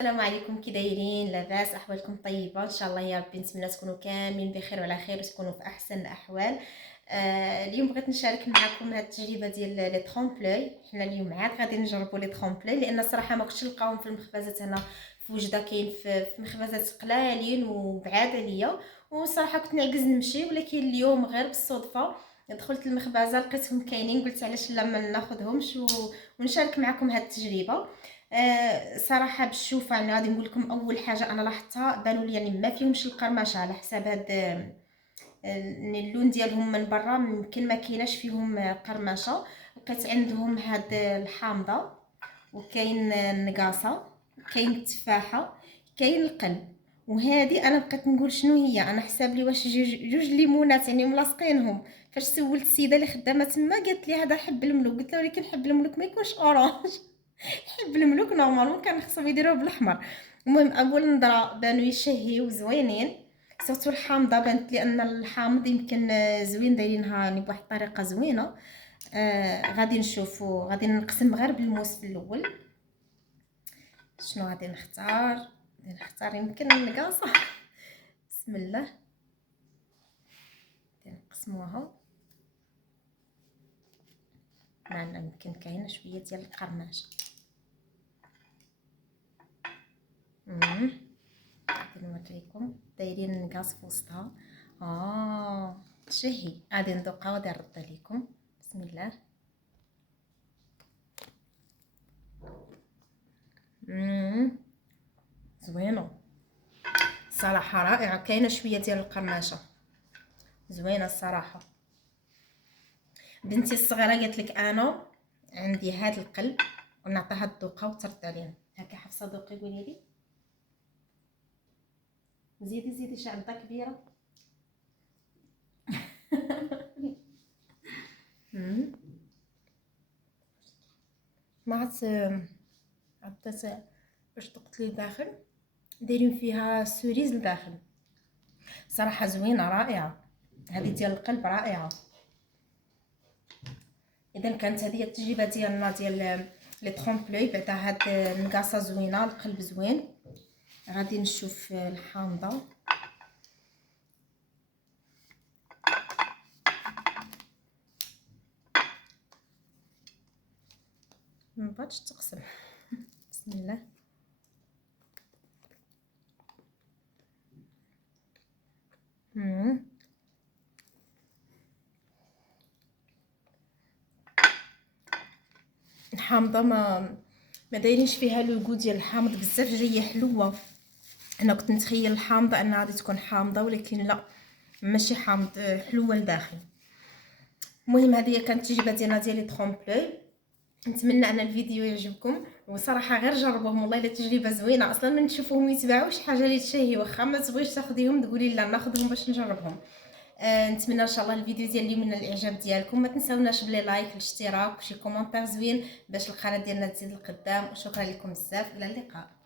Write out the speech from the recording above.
السلام عليكم، كي دايرين؟ لاباس؟ احوالكم طيبه ان شاء الله يا ربي. نتمنى تكونوا كاملين بخير وعلى خير وتكونوا في احسن الاحوال. اليوم بغيت نشارك معكم هذه التجربه ديال لي ترومبلوي. حنا اليوم عاد غادي نجربوا لي ترومبلوي لان الصراحه ما كنتش نلقاوهم في المخبزات هنا في وجده. كاين في مخبزات قلالين وبعاد عليا، وصراحه كنت نعكز نمشي، ولكن اليوم غير بالصدفه دخلت المخبزه لقيتهم كاينين. قلت علاش لا ما ناخذهمش ونشارك معكم هذه التجربه. صراحه بالشوفه انا غادي نقول لكم اول حاجه انا لاحظتها، بانوا لي يعني ما فيهمش القرمشه على حساب هاد اللون ديالهم من برا. يمكن ما كايناش فيهم قرمشه. لقيت عندهم هاد الحامضه، وكاين النقاصه، كاين التفاحه، كاين القلب. وهذه انا بقيت نقول شنو هي، انا حساب لي واش جوج ليمونات يعني ملاصقينهم. فاش سولت السيده اللي خدامه تما قالت لي هذا حب الملوك. قلت لها ولكن حب الملوك ما يكونش اورانج. حب الملوك نورمالمون كان خصهم يديروه بالاحمر. المهم اول نظره بانوا يشهيو زوينين، سورتو الحامضه بانت لي ان الحامض يمكن زوين دايرينها يعني بواحد الطريقه زوينه. غادي نشوفوا، غادي نقسم غير بالموس في الاول. شنو غادي نختار؟ غادي نختار يمكن النقاصه. بسم الله. غادي نقسموها. معنا يمكن كاينه شويه ديال القرماشه. غادي نوريكم دايرين النقاص في وسطها. تشهي. غادي ندوقها وغادي نرد عليكم. بسم الله. زوينه صراحه، رائعه. كاينه شويه ديال القرمشه، زوينه الصراحه. بنتي الصغيره قالت لك انا عندي هاد القلب ونعطيها الذوقه وترد علينا. هكا حفصه ذوقي، قولي لي. زيدي شي عضه كبيره. ما عطات باش دقت لي داخل، دايرين فيها سوريز لداخل. صراحه زوينه رائعه. هذه ديال القلب رائعه. اذا كانت هذه التجربه ديالنا ديال لي ترومبلوي. بعدا هاد النقاصه زوينه، القلب زوين. غادي نشوف الحامضه. ما بغاتش تقسم. بسم الله. الحامضه ما دايرينش فيها لوغو ديال الحامض بزاف، جايه حلوه. انا كنت نتخيل الحامضه انها غادي تكون حامضه، ولكن لا، ماشي حامض، حلوه لداخل. المهم هذه كانت التجربه ديالنا ديال لي ترومبلوي. نتمنى ان الفيديو يعجبكم، وصراحه غير جربوهم والله الا تجربه زوينه. اصلا من تشوفوهم يتباعوا شي حاجه اللي تشهي، واخا ما تبغيش تاخذيهم تقولي لا ناخذهم باش نجربهم. نتمنى ان شاء الله الفيديو ديال اليوم من الاعجاب ديالكم. ما تنساوناش بلي لايك، الاشتراك وشي كومونتير زوين باش القناه ديالنا تزيد لقدام. وشكرا لكم بزاف، الى اللقاء.